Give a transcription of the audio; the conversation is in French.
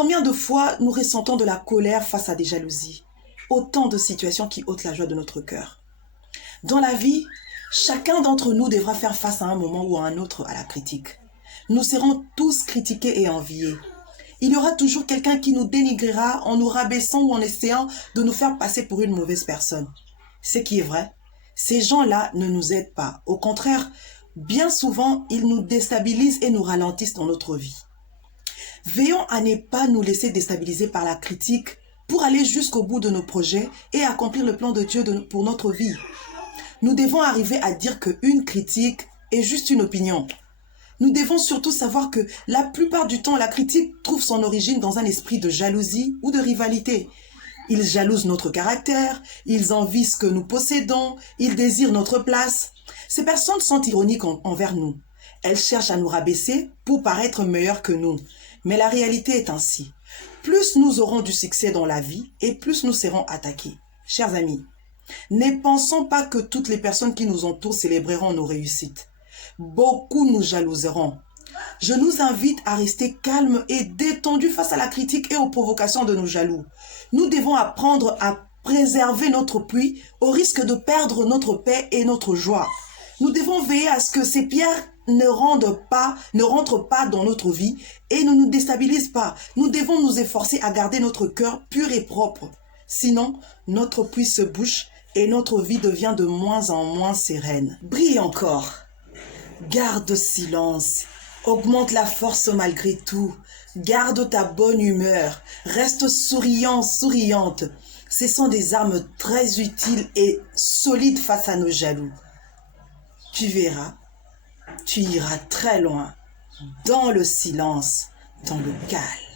Combien de fois nous ressentons de la colère face à des jalousies? Autant de situations qui ôtent la joie de notre cœur. Dans la vie, chacun d'entre nous devra faire face à un moment ou à un autre à la critique. Nous serons tous critiqués et enviés. Il y aura toujours quelqu'un qui nous dénigrera en nous rabaissant ou en essayant de nous faire passer pour une mauvaise personne. Ce qui est vrai, ces gens-là ne nous aident pas. Au contraire, bien souvent, ils nous déstabilisent et nous ralentissent dans notre vie. Veillons à ne pas nous laisser déstabiliser par la critique pour aller jusqu'au bout de nos projets et accomplir le plan de Dieu pour notre vie. Nous devons arriver à dire qu'une critique est juste une opinion. Nous devons surtout savoir que la plupart du temps, la critique trouve son origine dans un esprit de jalousie ou de rivalité. Ils jalousent notre caractère, ils envient ce que nous possédons, ils désirent notre place. Ces personnes sont ironiques envers nous. Elles cherchent à nous rabaisser pour paraître meilleures que nous. Mais la réalité est ainsi. Plus nous aurons du succès dans la vie et plus nous serons attaqués. Chers amis, ne pensons pas que toutes les personnes qui nous entourent célébreront nos réussites. Beaucoup nous jalouseront. Je nous invite à rester calmes et détendus face à la critique et aux provocations de nos jaloux. Nous devons apprendre à préserver notre puits au risque de perdre notre paix et notre joie. Nous devons veiller à ce que ces pierres ne rentrent pas dans notre vie et ne nous déstabilisent pas. Nous devons nous efforcer à garder notre cœur pur et propre. Sinon, notre puits se bouche et notre vie devient de moins en moins sereine. Brille encore. Garde silence. Augmente la force malgré tout. Garde ta bonne humeur. Reste souriant, souriante. Ce sont des armes très utiles et solides face à nos jaloux. Tu verras, tu iras très loin, dans le silence, dans le calme.